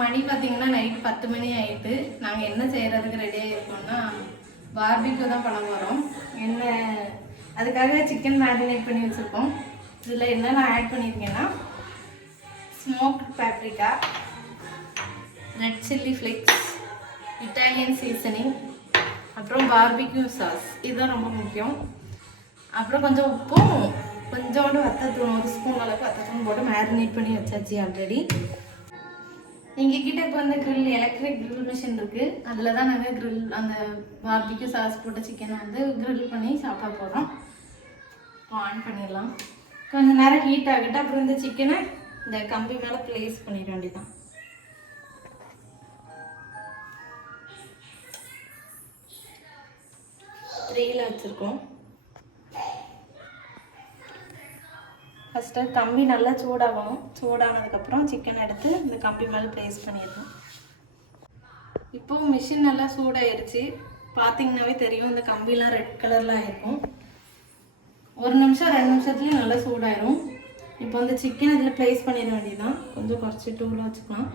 மணி பார்த்தீங்கன்னா நைட் 10 மணி ஆகிட்டு. நாங்கள் என்ன செய்கிறதுக்கு ரெடியாக இருக்கோம்னா பார்பிக்யூ தான் பண்ண போகிறோம். என்ன அதுக்காக சிக்கன் மேரினேட் பண்ணி வச்சுருக்கோம். இதில் என்னென்ன ஆட் பண்ணியிருக்கேன்னா smoked paprika, red chilli flakes, Italian seasoning, அப்புறம் பார்பிக்யூ சாஸ். இதுதான் ரொம்ப முக்கியம். அப்புறம் கொஞ்சம் உப்பும் கொஞ்சோண்டு வத்தத்தூள், ஒரு ஸ்பூன் அளவுக்கு வத்தத்தூள் போட்டு மேரினேட் பண்ணி வச்சாச்சு ஆல்ரெடி. எங்ககிட்ட இப்போ வந்து க்ரில் எலக்ட்ரிக் க்ரில் மிஷின் இருக்குது. அதில் தான் நாங்கள் க்ரில் அந்த பார்பிக்யூ சாஸ் போட்ட சிக்கனை வந்து க்ரில் பண்ணி சாப்பிட போகிறோம். இப்போ ஆன் பண்ணிடலாம். கொஞ்சம் நேரம் ஹீட் ஆகிட்டு அப்புறம் இந்த சிக்கனை இந்த கம்பி மேலே ப்ளேஸ் பண்ணிட வேண்டியதான். ட்ரேயில் வச்சுருக்கோம். ஃபஸ்ட்டு கம்பி நல்லா சூடாகணும். சூடானதுக்கப்புறம் சிக்கன் எடுத்து இந்த கம்பி மேலே ப்ளேஸ் பண்ணிடணும். இப்போது மிஷின் நல்லா சூடாயிருச்சு. பார்த்தீங்கன்னாவே தெரியும், இந்த கம்பிலாம் ரெட் கலரில் ஆகிருக்கும். 1 நிமிஷம் 2 நிமிஷத்துலேயும் நல்லா சூடாயிரும். இப்போ வந்து சிக்கன் இதில் ப்ளேஸ் பண்ணிட வேண்டியதுதான். கொஞ்சம் குறைச்சி டூவில் வச்சுக்கலாம்.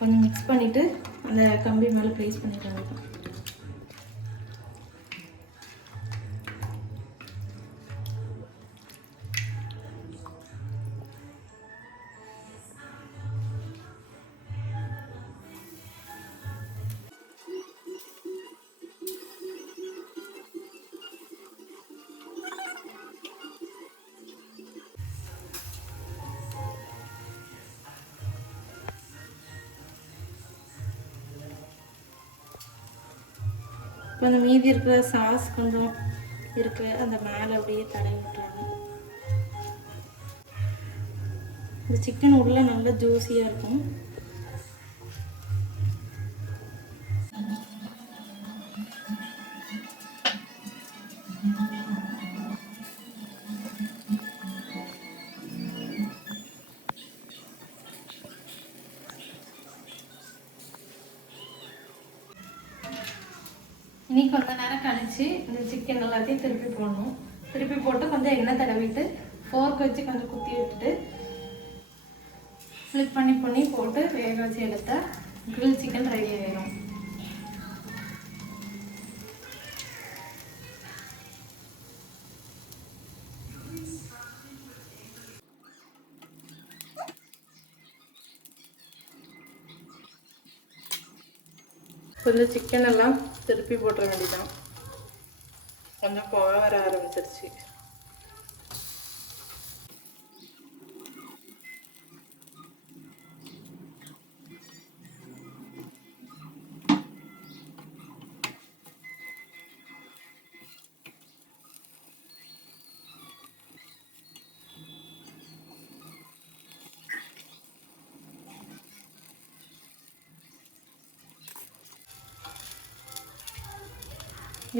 கொஞ்சம் மிக்ஸ் பண்ணிவிட்டு அந்த கம்பி மேலே ப்ளேஸ் பண்ணிட வேண்டியதான். இப்போ அந்த மீதி இருக்கிற சாஸ் கொஞ்சம் இருக்கு, அந்த மேலே அப்படியே தடவி விட்டுருவாங்க. இந்த சிக்கன் உள்ள நல்லா ஜூஸியாக இருக்கும். இனி கொஞ்ச நேரம் கழிச்சு இந்த சிக்கன் எல்லாத்தையும் திருப்பி போடணும். திருப்பி போட்டு கொஞ்சம் எண்ணெய் தடவிட்டு ஃபோர்க் வச்சு கொஞ்சம் குத்தி விட்டுட்டு ஃப்ளிப் பண்ணி போட்டு வேக வச்சு எடுத்தா கிரில் சிக்கன் ரெடி ஆகிடும். கொஞ்சம் சிக்கன் எல்லாம் திருப்பி போட்டுற வேண்டியதான். கொஞ்சம் புகை வர ஆரம்பிச்சிருச்சு.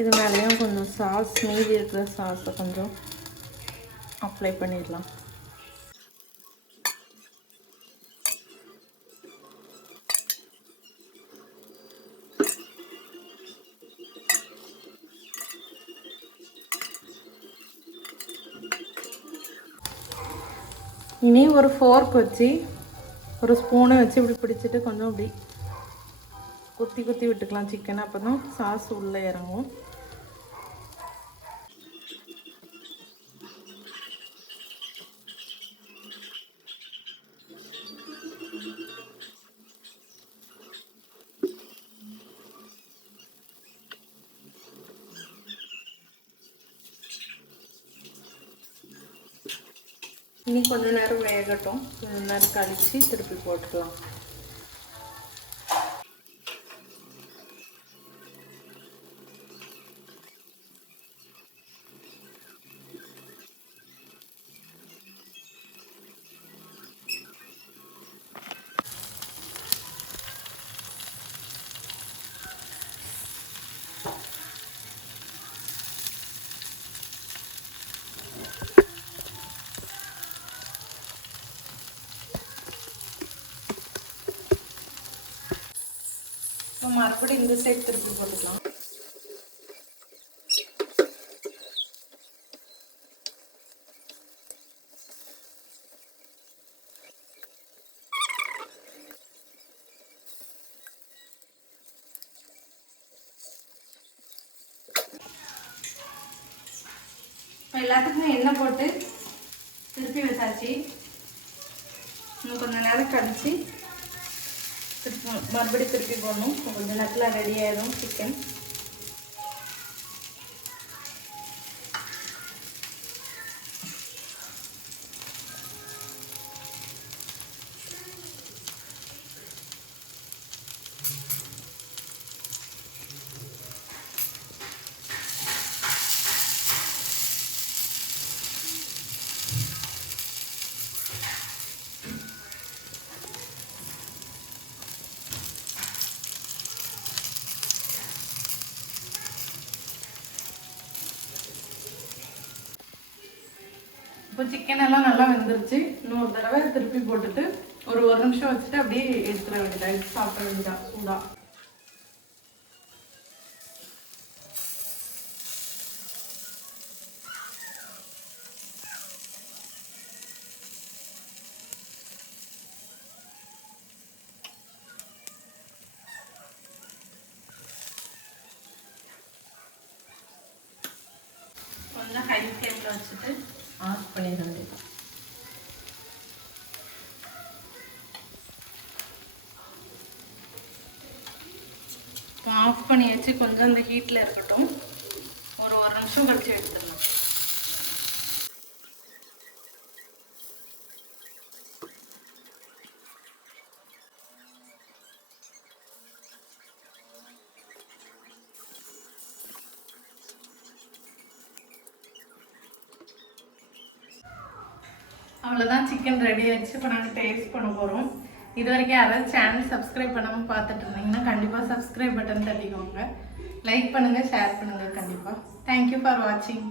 இது மேலேயும் கொஞ்சம் சாஸ், மீதி இருக்கிற சாஸை கொஞ்சம் அப்ளை பண்ணிடலாம். இனி ஒரு ஃபோர்க் வச்சு ஒரு ஸ்பூனை வச்சு இப்படி பிடிச்சிட்டு கொஞ்சம் இப்படி குத்தி விட்டுக்கலாம் சிக்கனை. அப்போ தான் சாஸ் உள்ளே இறங்கும். இனி கொஞ்ச நேரம் வேகட்டும். கொஞ்ச நேரம் கழித்து திருப்பி போட்டுக்கலாம். மறுபடியும் இந்த சைடு திருப்பி போட்டுக்கலாம். எல்லாத்துக்கும் எண்ணெய் போட்டு திருப்பி வச்சாச்சு. இன்னும் கொஞ்சம் நேரம் கழிச்சு மறுபடியும் திருப்பி போடணும். கொஞ்சம் நேரத்தில் ரெடி ஆயிடும் சிக்கன். இப்போ சிக்கன் எல்லாம் நல்லா வெந்துருச்சு. இன்னொரு தடவை திருப்பி போட்டுட்டு ஒரு நிமிஷம் வச்சுட்டு அப்படியே எடுத்துட வேண்டியதா, எடுத்து சாப்பிட வேண்டியதா சூடா. கொஞ்சம் ஹை ஃப்ளேமில் வச்சுட்டு ஆஃப் பண்ணிட வேண்டியது. ஆஃப் பண்ணி வச்சு கொஞ்சம் அந்த ஹீட்டில் இருக்கட்டும். ஒரு நிமிஷம் கழிச்சு எடுத்துடலாம். அவ்வளோதான், சிக்கன் ரெடி ஆயிடுச்சு. இப்போ நாங்கள் டேஸ்ட் பண்ண போகிறோம். இது வரைக்கும் யாராவது சேனல் சப்ஸ்கிரைப் பண்ணாமல் பார்த்துட்டு இருந்தீங்கன்னா கண்டிப்பாக சப்ஸ்கிரைப் பட்டன் தட்டிக்கோங்க. லைக் பண்ணுங்கள், ஷேர் பண்ணுங்கள் கண்டிப்பாக. தேங்க்யூ ஃபார் வாட்சிங்.